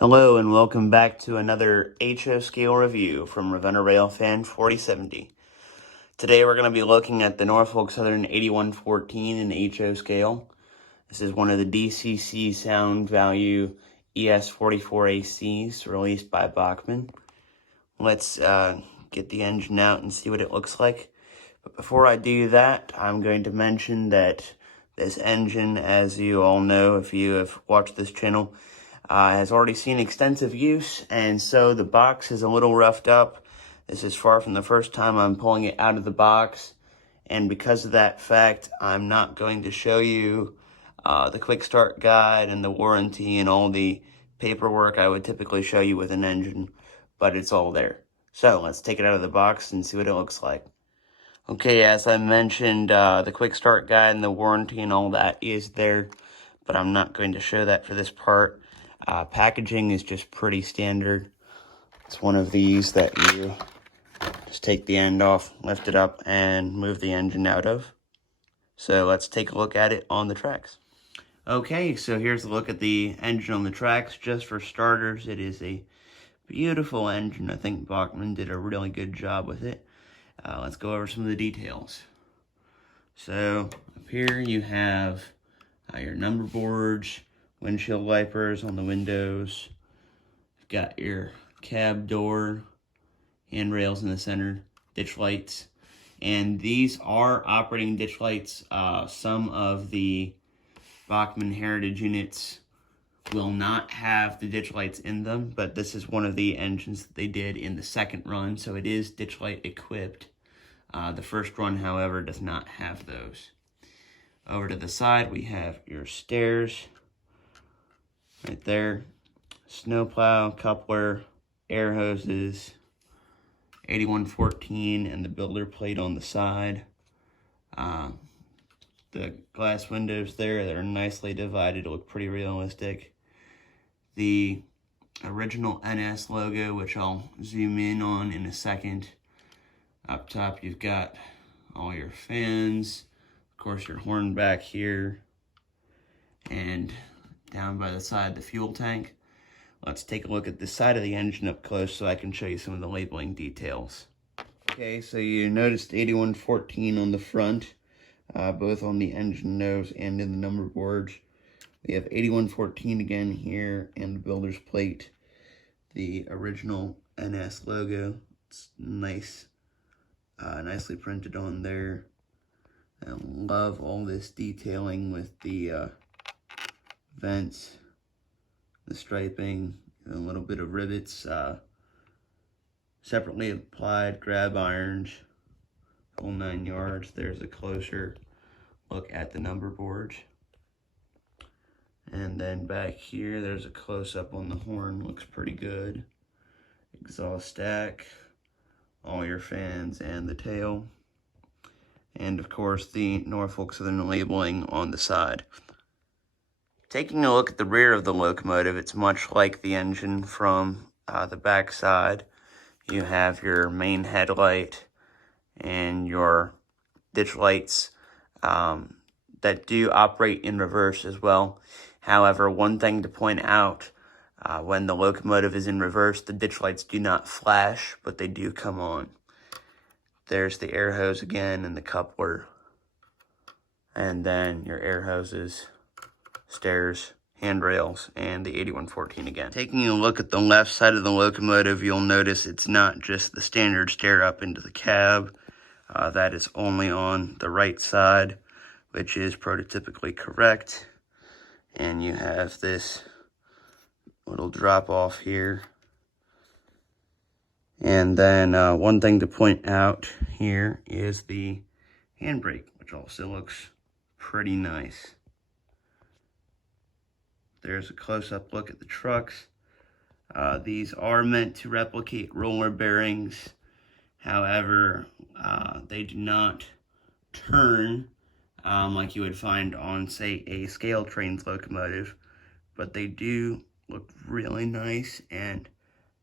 Hello and welcome back to another HO scale review from Ravenna Railfan 4070. Today we're going to be looking at the Norfolk Southern 8114 in HO scale. This is one of the DCC sound value ES44ACs released by Bachmann. Let's get the engine out and see what it looks like. But before I do that, I'm going to mention that this engine, as you all know if you have watched this channel, has already seen extensive use, and so the box is a little roughed up. This is far from the first time I'm pulling it out of the box, and because of that fact, I'm not going to show you the quick start guide and the warranty and all the paperwork I would typically show you with an engine, but it's all there. So let's take it out of the box and see what it looks like. Okay, as I mentioned, the quick start guide and the warranty and all that is there, but I'm not going to show that for this part. Packaging is just pretty standard. It's one of these that you just take the end off, lift it up, and move the engine out of. So let's take a look at it on the tracks. Okay, so here's a look at the engine on the tracks. Just for starters, it is a beautiful engine. I think Bachmann did a really good job with it. Let's go over some of the details. So up here you have your number boards, windshield wipers on the windows. You've got your cab door, handrails in the center, ditch lights. And these are operating ditch lights. Some of the Bachmann Heritage units will not have the ditch lights in them, but this is one of the engines that they did in the second run, so it is ditch light equipped. The first run, however, does not have those. Over to the side, we have your stairs right there, snowplow, coupler, air hoses, 8114 and the builder plate on the side. The glass windows there that are nicely divided look pretty realistic. The original NS logo, which I'll zoom in on in a second. Up top you've got all your fans, of course your horn back here, and down by the side the fuel tank. Let's take a look at the side of the engine up close so I can show you some of the labeling details. Okay, so you noticed 8114 on the front, both on the engine nose and in the number boards. We have 8114 again here, and the builder's plate, the original NS logo. It's nice, nicely printed on there. I love all this detailing with the vents, the striping, and a little bit of rivets, separately applied grab irons, whole 9 yards. There's a closer look at the number boards. And then back here, there's a close-up on the horn. Looks pretty good. Exhaust stack, all your fans and the tail. And of course, the Norfolk Southern labeling on the side. Taking a look at the rear of the locomotive, it's much like the engine from the back side. You have your main headlight and your ditch lights that do operate in reverse as well. However, one thing to point out, when the locomotive is in reverse, the ditch lights do not flash, but they do come on. There's the air hose again and the coupler. And then your air hoses, stairs, handrails, and the 8114 again. Taking a look at the left side of the locomotive, you'll notice it's not just the standard stair up into the cab. That is only on the right side, which is prototypically correct. And you have this little drop off here. And then one thing to point out here is the handbrake, which also looks pretty nice. There's a close-up look at the trucks. These are meant to replicate roller bearings. However, they do not turn like you would find on, say, a scale trains locomotive, but they do look really nice and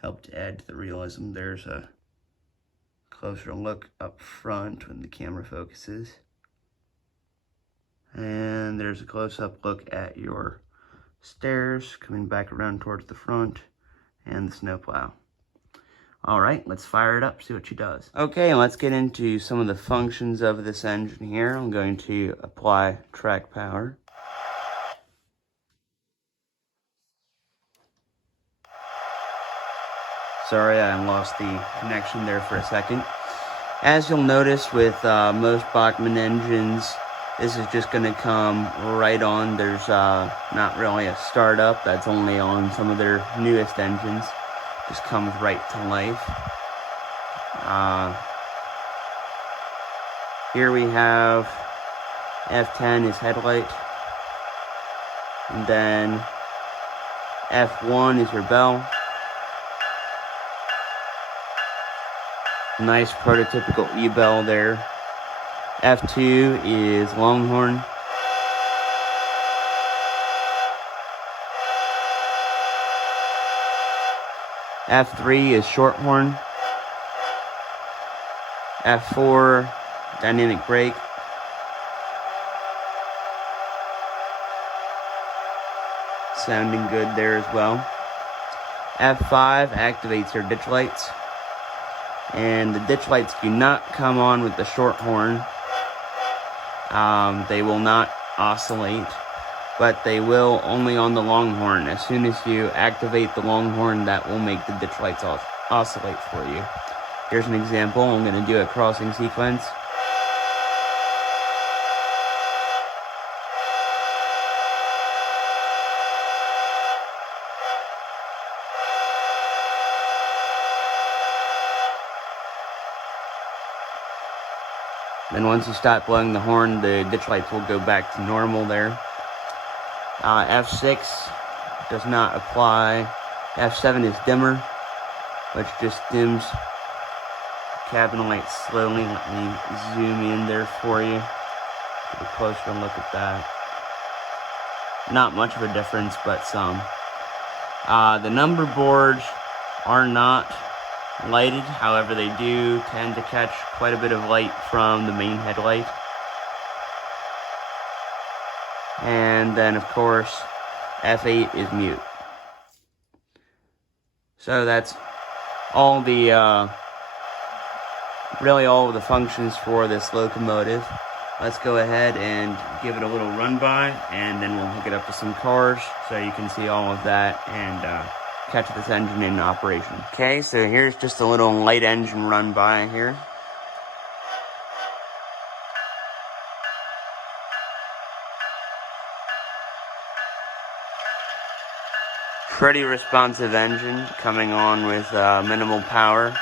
help to add to the realism. There's a closer look up front when the camera focuses. And there's a close-up look at your stairs coming back around towards the front, and the snowplow. All right, let's fire it up, see what she does. Okay, let's get into some of the functions of this engine here. I'm going to apply track power. Sorry, I lost the connection there for a second. As you'll notice with most Bachmann engines, this is just going to come right on. There's not really a startup. That's only on some of their newest engines. Just comes right to life. Here we have F10 is headlight, and then F1 is your bell. Nice prototypical E-bell there. F2 is longhorn. F3 is shorthorn. F4, dynamic brake. Sounding good there as well. F5 activates your ditch lights. And the ditch lights do not come on with the shorthorn. They will not oscillate, but they will only on the longhorn. As soon as you activate the longhorn, that will make the ditch lights oscillate for you. Here's an example. I'm going to do a crossing sequence. Then once you stop blowing the horn, the ditch lights will go back to normal there. F6 does not apply. F7 is dimmer, which just dims cabin lights slowly. Let me zoom in there for you. Get a closer look at that. Not much of a difference, but some. The number boards are not lighted, however they do tend to catch quite a bit of light from the main headlight. And then of course F8 is mute. So that's all the really all of the functions for this locomotive. Let's go ahead and give it a little run by, and then we'll hook it up to some cars so you can see all of that and catch this engine in operation. Okay, so here's just a little light engine run by here. Pretty responsive engine coming on with minimal power.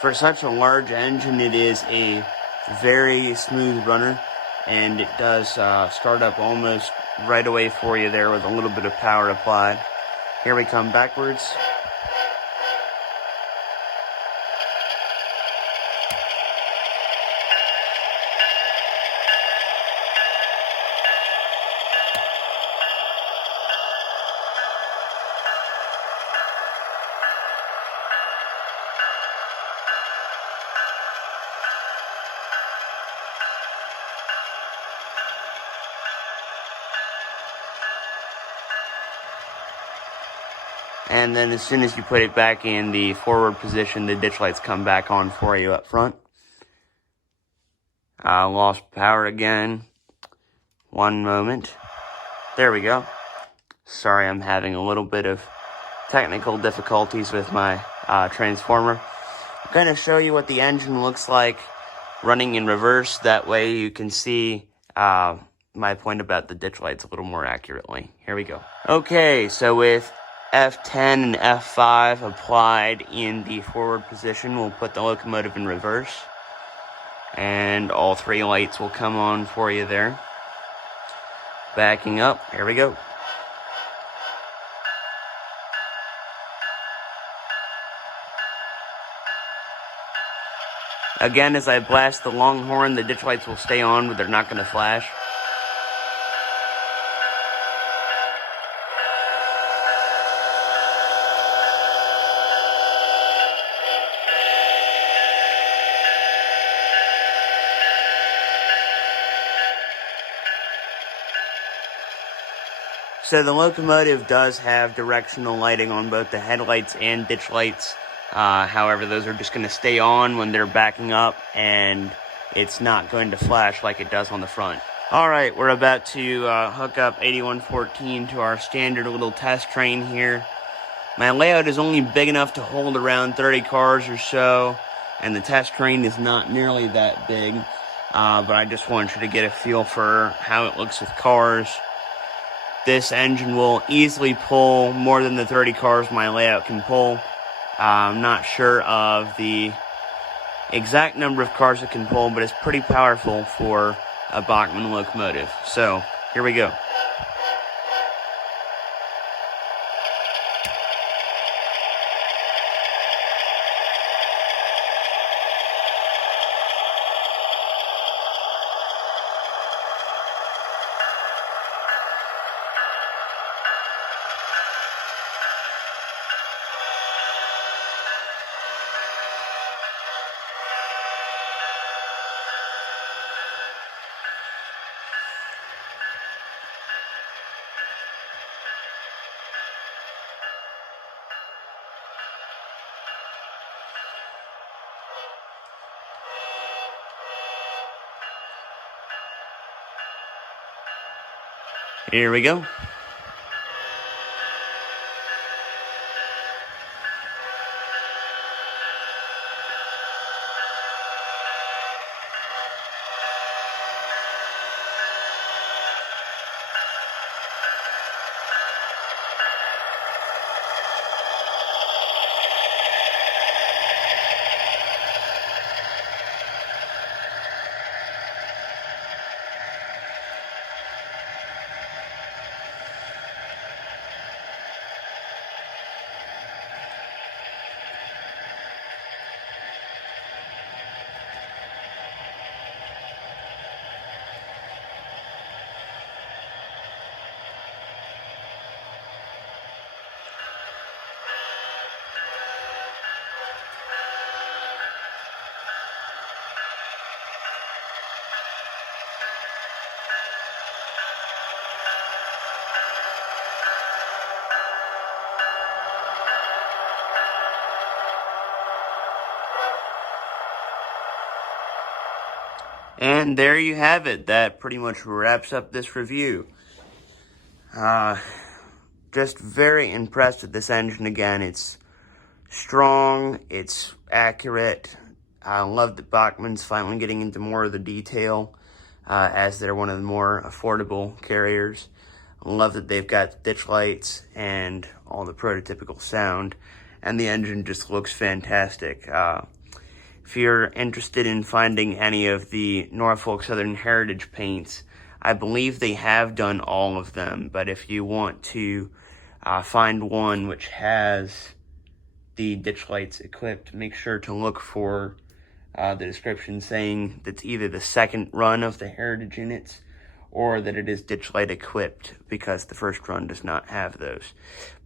For such a large engine, it is a very smooth runner, and it does start up almost right away for you there with a little bit of power applied. Here we come backwards. And then as soon as you put it back in the forward position, the ditch lights come back on for you up front. Lost power again. One moment. There we go. Sorry, I'm having a little bit of technical difficulties with my transformer. I'm going to show you what the engine looks like running in reverse. That way you can see my point about the ditch lights a little more accurately. Here we go. Okay, so with F10 and F5 applied in the forward position, we'll put the locomotive in reverse, and all three lights will come on for you there. Backing up, here we go. Again, as I blast the long horn, the ditch lights will stay on, but they're not going to flash. So the Locomotive does have directional lighting on both the headlights and ditch lights. However, those are just going to stay on when they're backing up, and it's not going to flash like it does on the front. Alright, we're about to hook up 8114 to our standard little test train here. My layout is only big enough to hold around 30 cars or so, and the test train is not nearly that big. But I just want you to get a feel for how it looks with cars. This engine will easily pull more than the 30 cars my layout can pull. I'm not sure of the exact number of cars it can pull, but it's pretty powerful for a Bachmann locomotive. So, here we go. Here we go. And there you have it. That pretty much wraps up this review. Just very impressed with this engine again. It's strong, it's accurate. I love that Bachmann's finally getting into more of the detail, as they're one of the more affordable carriers. I love that they've got ditch lights and all the prototypical sound, and the engine just looks fantastic. If you're interested in finding any of the Norfolk Southern Heritage paints, I believe they have done all of them, but if you want to find one which has the ditch lights equipped, make sure to look for the description saying that's either the second run of the Heritage units or that it is ditch light equipped, because the first run does not have those.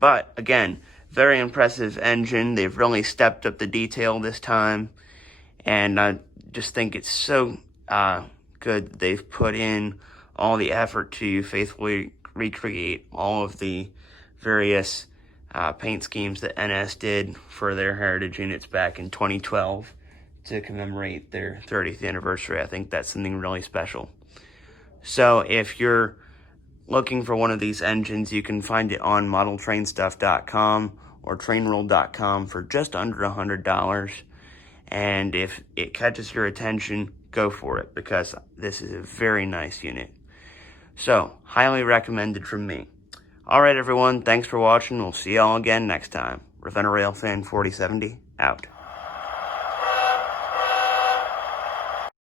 But again, very impressive engine. They've really stepped up the detail this time, and I just think it's so good that they've put in all the effort to faithfully recreate all of the various paint schemes that NS did for their Heritage units back in 2012 to commemorate their 30th anniversary. I think that's something really special. So if you're looking for one of these engines, you can find it on modeltrainstuff.com or trainworld.com for just under $100. And if it catches your attention, go for it, because this is a very nice unit. So, highly recommended from me. Alright everyone, thanks for watching. We'll see y'all again next time. Ravenna Railfan 4070, out.